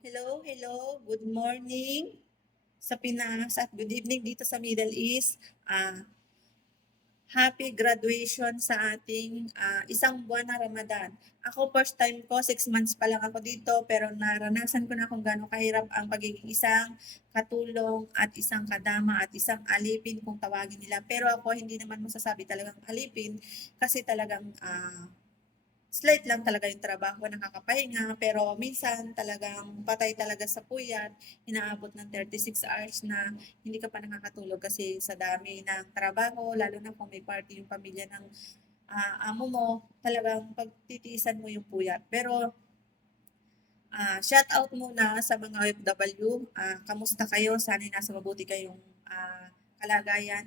Hello, hello. Good morning sa Pinas at good evening dito sa Middle East. Happy graduation sa ating isang buwan na Ramadan. Ako first time ko, 6 months pa lang ako dito pero naranasan ko na kung gaano kahirap ang pagiging isang katulong at isang kadama at isang alipin kung tawagin nila. Pero ako hindi naman masasabi talagang alipin kasi talagang slight lang talaga yung trabaho, nakakapahinga, pero minsan talagang patay talaga sa puyat, inaabot ng 36 hours na hindi ka pa nakakatulog kasi sa dami ng trabaho, lalo na kung may party yung pamilya ng amo mo, talagang pagtitiisan mo yung puyat. Pero shout out muna sa mga OFW, kamusta kayo? Sana nasa mabuti kayong kalagayan.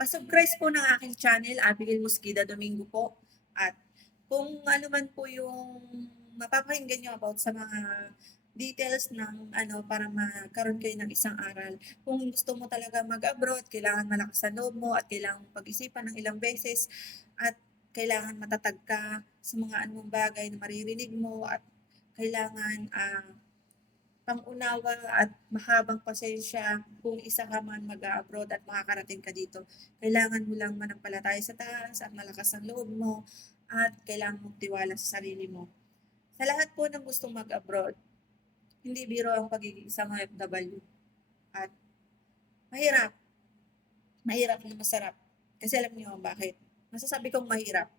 Pasubscribe po ng aking channel, Abigail Mosquida Domingo po. At kung ano man po yung mapapakinggan nyo about sa mga details ng para magkaroon kayo ng isang aral. Kung gusto mo talaga mag-abroad, kailangan malakas ang loob mo at kailangan pag-isipan ng ilang beses at kailangan matatag ka sa mga anumang bagay na maririnig mo at kailangan pangunawa at mahabang pasensya kung isa ka man mag-abroad at makakarating ka dito. Kailangan mo lang manampalataya sa taas at malakas ang loob mo at kailangan mong tiwala sa sarili mo. Sa lahat po ng gustong mag-abroad, hindi biro ang pagiging isang OFW at mahirap, mahirap na masarap. Kasi alam niyo bakit? Masasabi kong mahirap,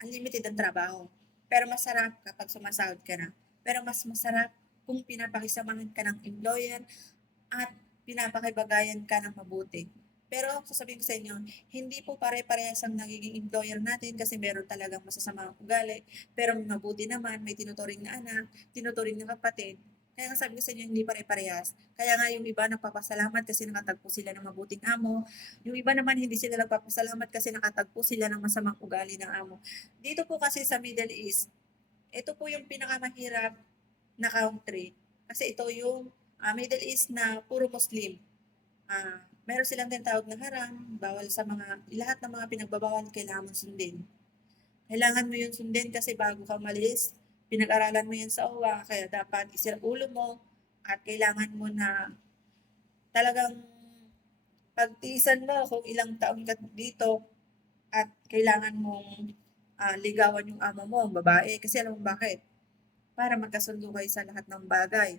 unlimited ang trabaho. Pero masarap kapag sumasahod ka na. Pero mas masarap kung pinapakisamahan ka ng employer at pinapakibagayan ka ng mabuti. Pero sasabihin ko sa inyo, hindi po pare-parehas ang nagiging employer natin kasi meron talagang masasamang ugali. Pero mabuti naman, may tinuturing na anak, tinuturing na kapatid. Kaya nga sabi ko sa inyo, hindi pare-parehas. Kaya nga yung iba nagpapasalamat kasi nakatagpo sila ng mabuting amo. Yung iba naman hindi sila nagpapasalamat kasi nakatagpo sila ng masamang ugali ng amo. Dito po kasi sa Middle East, ito po yung pinakamahirap na country. Kasi ito yung Middle East na puro Muslim. Meron silang tinatawag na haram, bawal sa lahat ng mga pinagbabawal kailangan mong sundin. Kailangan mo yun sundin kasi bago ka umalis, pinag-aralan mo yan sa OWA, kaya dapat isir ulo mo at kailangan mo na talagang pagtiisan mo kung ilang taon ka dito at kailangan mong ligawan yung amo mo, babae. Kasi alam mo bakit? Para magkasundo kayo sa lahat ng bagay.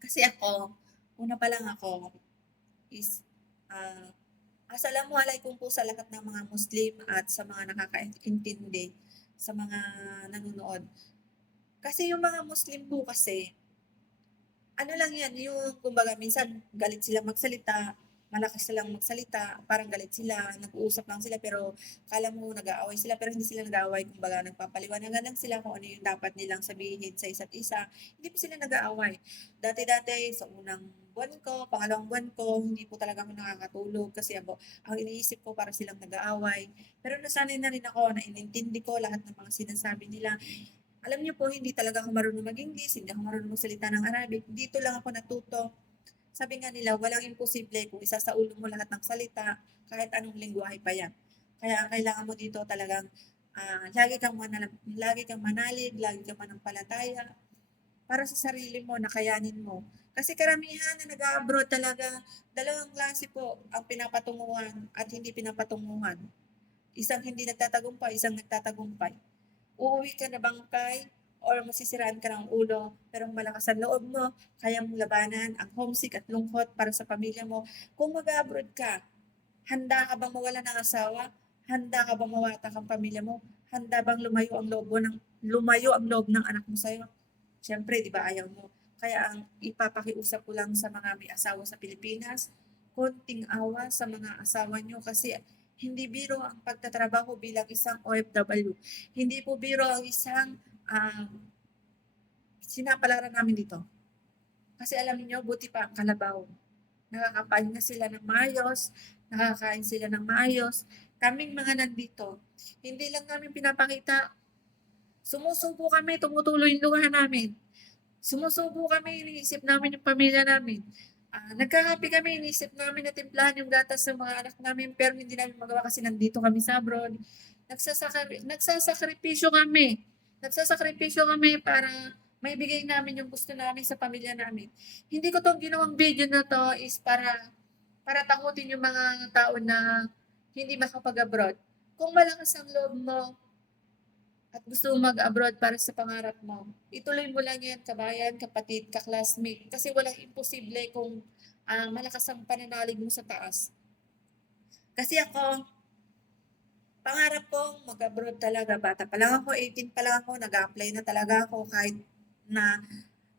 Kasi ako, una pa lang ako is ah, assalamualaikum po sa lahat ng mga Muslim at sa mga nakakaintindi sa mga nanonood. Kasi yung mga Muslim po kasi, ano lang yan, yung kumbaga minsan galit silang magsalita, malakas silang magsalita, parang galit sila, nag-uusap lang sila pero kala mo nag-aaway sila pero hindi sila nag-aaway, kumbaga nagpapaliwanagan lang sila kung ano yung dapat nilang sabihin sa isa't isa. Hindi po sila nag-aaway. Dati-dati sa unang buwan ko, pangalawang buwan ko, hindi po talaga ako nakakatulog kasi ang iniisip ko para silang nag-aaway. Pero nasanay na rin ako na inintindi ko lahat ng mga sinasabi nila. Alam niyo po, hindi talaga ako marunong mag-English, hindi ako marunong magsalita ng Arabic. Dito lang ako natuto. Sabi nga nila, walang imposible kung isasaulo mo lahat ng salita, kahit anong lingwahe pa yan. Kaya ang kailangan mo dito talagang lagi kang manalig, lagi kang manampalataya para sa sarili mo, na kayanin mo. Kasi karamihan na nag-abroad talaga, dalawang klase po ang pinapatunguhan at hindi pinapatunguhan. Isang hindi nagtatagumpay, isang nagtatagumpay. Uuwi ka na bangkay or masisiraan ka ng ulo, pero malakas ang loob mo, kaya mong labanan ang homesick at lungkot para sa pamilya mo. Kung mag-abroad ka, handa ka bang mawala ng asawa? Handa ka bang mawatak ang pamilya mo? Handa bang lumayo ang loob ng anak mo sa'yo? Siyempre, di ba ayaw mo? Kaya ang ipapakiusap ko lang sa mga may asawa sa Pilipinas, konting awa sa mga asawa nyo kasi hindi biro ang pagtatrabaho bilang isang OFW. Hindi po biro ang isang sinapalaran namin dito. Kasi alam niyo, buti pa ang kalabaw. Nakakapahinga sila ng maayos, nakakain sila ng maayos. Kaming mga nandito, hindi lang namin pinapakita, sumusubo kami, tumutuloy yung luha namin. Sumusubo kami, iniisip namin yung pamilya namin. Nagkakape kami, iniisip namin na timplahan yung gatas ng mga anak namin, pero hindi namin magawa kasi nandito kami sa abroad. Nagsasakripisyo kami. Nagsasakripisyo kami para maibigay namin yung gusto namin sa pamilya namin. Hindi ko 'tong ginawang video na 'to is para takutin yung mga tao na hindi makapag-abroad. Kung malakas ang loob mo at gusto mong mag-abroad para sa pangarap mo, ituloy mo lang 'yan kabayan, kapatid, ka-classmate, kasi walang imposible kung, malakas ang pananalig mo sa taas. Kasi ako, pangarap kong mag-abroad talaga, bata pa lang ako, 18 pa lang ako, nag-a-apply na talaga ako kahit na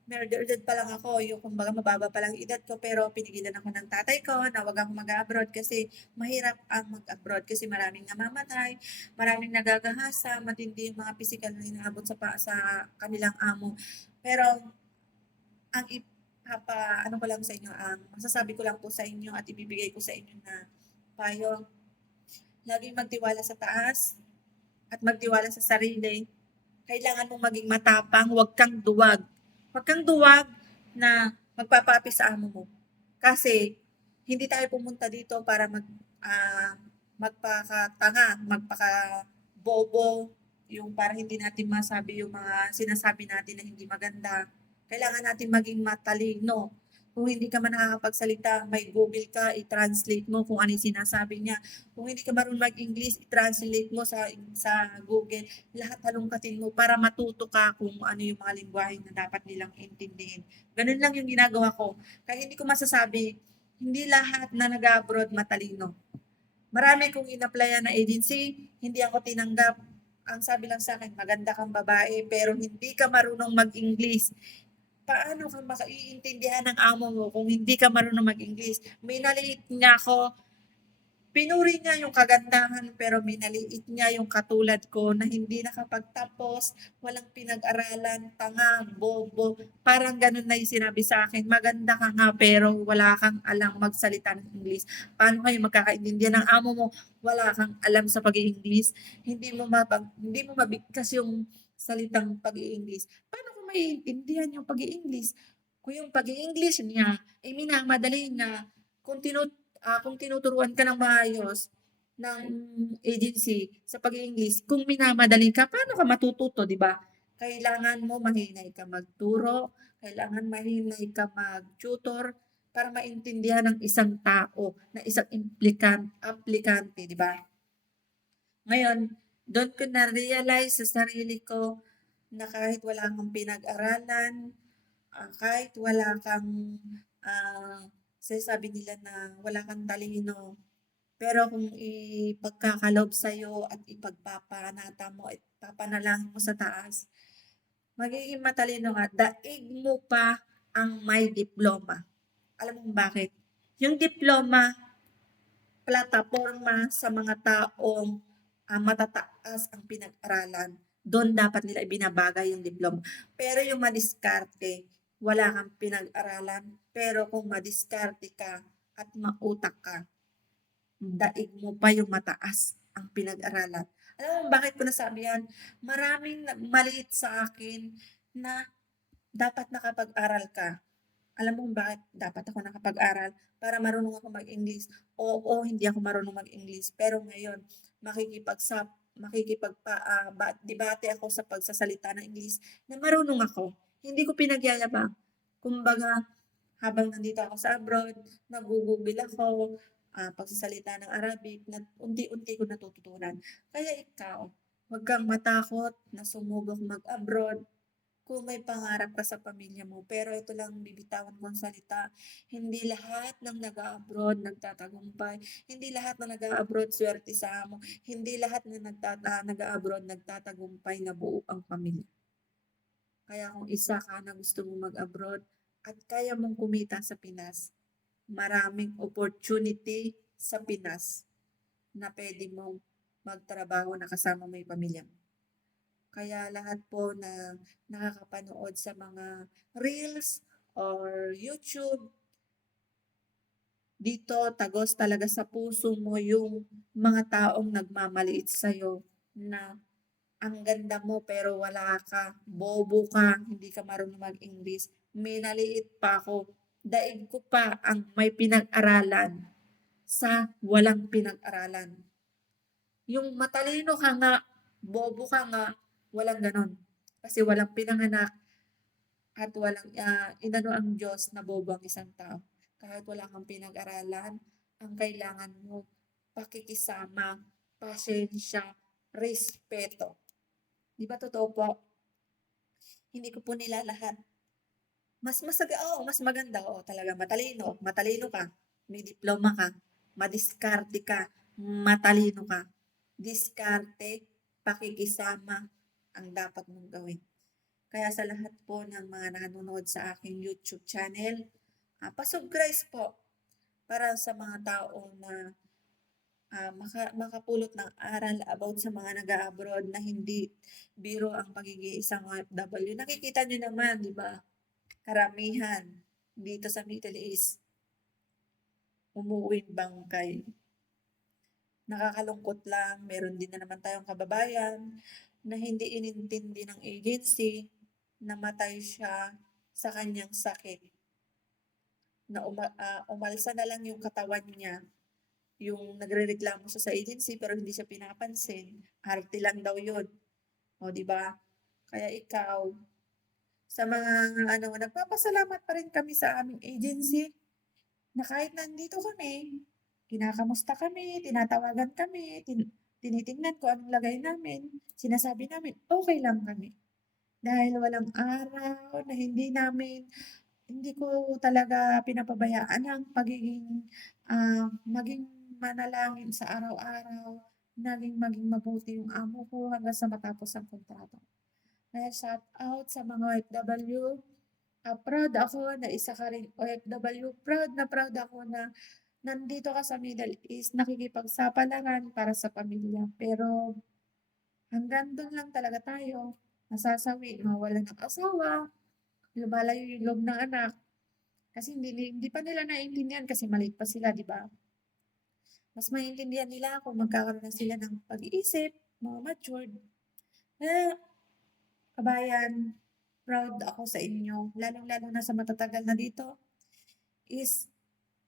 Merde-edad pa lang ako, yung kumbaga mababa pa lang edad ko, pero pinigilan ako ng tatay ko na wag akong mag-a-abroad kasi mahirap ang mag-abroad kasi maraming namamatay, maraming nagagahasa, matindi yung mga pisikal na inaabot sa kanilang amo. Pero ang ipapa-ano ko lang sa inyo, ang masasabi ko lang po sa inyo at ibibigay ko sa inyo na payo, laging magtiwala sa taas at magtiwala sa sarili. Kailangan mong maging matapang, huwag kang duwag. Huwag kang duwag na magpapapi sa amo mo. Kasi hindi tayo pumunta dito para magpakatanga, magpakabobo, yung parang hindi natin masabi yung mga sinasabi natin na hindi maganda. Kailangan natin maging matalino. Kung hindi ka man nakakapagsalita, may Google ka, i-translate mo kung ano yung sinasabi niya. Kung hindi ka marunong mag-English, i-translate mo sa Google. Lahat halongkatin mo para matuto ka kung ano yung mga lengguwahe na dapat nilang intindihin. Ganun lang yung ginagawa ko. Kaya hindi ko masasabi, hindi lahat na nag-abroad matalino. Marami kong in-applyan na agency, hindi ako tinanggap. Ang sabi lang sa akin, maganda kang babae, pero hindi ka marunong mag-English. Paano ka makaiintindihan ng amo mo kung hindi ka marunong mag-English? Minaliit niya ako. Pinuri niya yung kagandahan pero minaliit niya yung katulad ko na hindi nakapagtapos, walang pinag-aralan, tanga, bobo, parang ganun na yung sinabi sa akin, maganda ka nga pero wala kang alam magsalita ng English. Paano kayo magkakaintindihan ng amo mo, wala kang alam sa pag-i-English, hindi mo mabigkas yung salitang pag-i-English. Paano ko maiintindihan yung pag-i-English? Kung yung pag-i-English niya, eh minamadali niya, kung kung tinuturuan ka ng maayos ng agency sa pag-i-English, kung minamadali ka, paano ka matututo, di ba? Kailangan mo mahinay ka magturo, kailangan mahinay ka mag-tutor para maintindihan ng isang tao, na isang aplikante, di ba? Ngayon, doon ko na-realize sa sarili ko na kahit wala kang pinag-aralan, kahit wala kang sinasabi nila na wala kang talino, pero kung ipagkakalob sa'yo at ipagpapanata mo at papanalangin mo sa taas, magiging matalino ka, daig mo pa ang may diploma. Alam mo bakit? Yung diploma, plataporma sa mga taong matataas ang pinag-aralan. Doon dapat nila ibinabagay yung diploma. Pero yung madiskarte, wala kang pinag-aralan. Pero kung madiskarte ka at mautak ka, daig mo pa yung mataas ang pinag-aralan. Alam mo bakit ko nasabi yan? Maraming maliit sa akin na dapat nakapag-aral ka. Alam mo kung bakit dapat ako nakapag-aral? Para marunong ako mag-English. Oo, hindi ako marunong mag-English. Pero ngayon, debate ako sa pagsasalita ng English na marunong ako. Hindi ko pinagyayabang. Kumbaga, habang nandito ako sa abroad, nag-google ako, pagsasalita ng Arabic, na unti-unti ko natututunan. Kaya ikaw, huwag kang matakot na sumubok mag-abroad kung may pangarap ka sa pamilya mo. Pero ito lang bibitawan kong salita, hindi lahat ng nag-a-abroad nagtatagumpay, hindi lahat na nag-a-abroad swerte sa amo, hindi lahat na nag-a-abroad nagtatagumpay na buo ang pamilya. Kaya kung isa ka na gusto mong mag-abroad at kaya mong kumita sa Pinas, maraming opportunity sa Pinas na pwede mong magtrabaho na kasama mo yung pamilya mo. Kaya lahat po na nakakapanood sa mga reels or YouTube, dito tagos talaga sa puso mo yung mga taong nagmamaliit sa'yo na ang ganda mo pero wala ka, bobo ka, hindi ka marunong mag-English, minaliit pa ako, daig ko pa ang may pinag-aralan sa walang pinag-aralan. Yung matalino ka nga, bobo ka nga, walang ganon. Kasi walang pinanganak at walang, inano ang Diyos na bobo ang isang tao. Kahit wala kang pinag-aralan, ang kailangan mo pakikisama, pasensya, respeto. 'Di ba totoo po? Hindi ko po nilalahat. Mas maganda, oo, talaga matalino, matalino ka, may diploma ka, madiskarte ka, matalino ka. Diskarte, pakikisama ang dapat mong gawin. Kaya sa lahat po ng mga nanonood sa aking YouTube channel, pa-subscribe po para sa mga tao na makapulot ng aral about sa mga nag-a-abroad na hindi biro ang pagiging isang OFW. Nakikita niyo naman, 'di ba? Karamihan dito sa Middle East, umuuwing bangkay. Nakakalungkot lang, meron din na naman tayong kababayan na hindi inintindi ng agency, namatay siya sa kanyang sakit, na umalsa na lang yung katawan niya, yung nagrereklamo siya sa agency pero hindi siya pinapansin, arte lang daw yun, o 'di ba? Kaya ikaw, sa mga ano, nagpapasalamat pa rin kami sa aming agency na kahit nandito kami, kinakamusta kami, tinatawagan kami, tinitingnan kung anong lagay namin, sinasabi namin okey lang kami. Dahil walang araw na hindi ko talaga pinapabayaan ang pagiging, maging manalangin sa araw-araw, maging mabuti yung amo ko hanggang sa matapos ang kontrata. Kaya shout out sa mga OFW, proud ako na isa ka ring OFW, proud ako na nandito ka sa Middle East, nakikipagsapalaran para sa pamilya. Pero hanggang dun lang talaga tayo, nasasawi, nawawalan ng asawa, lumalayo yung loob ng anak, kasi hindi pa nila naiintindihan kasi maliit pa sila, 'di ba? Mas maiintindihan nila kung magkakaroon na sila ng pag-iisip, mga matured. Kaya kabayan, proud ako sa inyo, lalong-lalo na sa matatagal na dito, is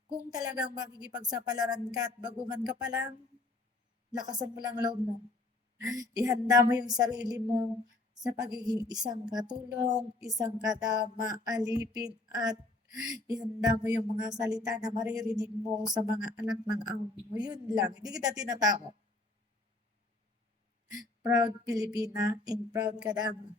kung talagang makikipagsapalaran ka at baguhan ka pa lang, lakasan mo lang loob mo. Ihanda mo yung sarili mo sa pagiging isang katulong, isang kadama, alipin, at ihanda mo yung mga salita na maririnig mo sa mga anak ng amo mo. Yun lang, hindi kita tinatako. Proud Filipina and proud kadama.